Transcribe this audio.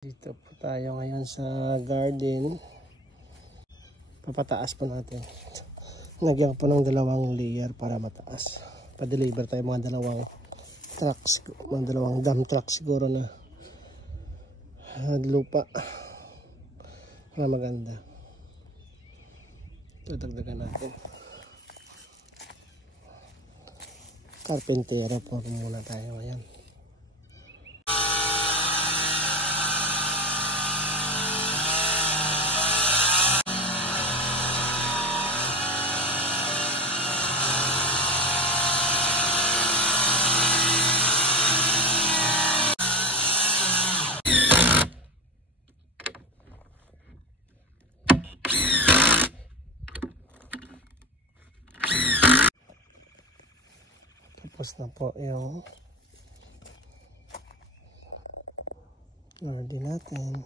Dito po tayo ngayon sa garden. Papataas po natin. Nagyan po ng dalawang layer para mataas. Pa-deliver tayo mga dalawang trucks, mga dalawang dump truck siguro na lupa para maganda. Dadagdagan natin. Karpentero po muna tayo ngayon. Tapos na po yung garden natin.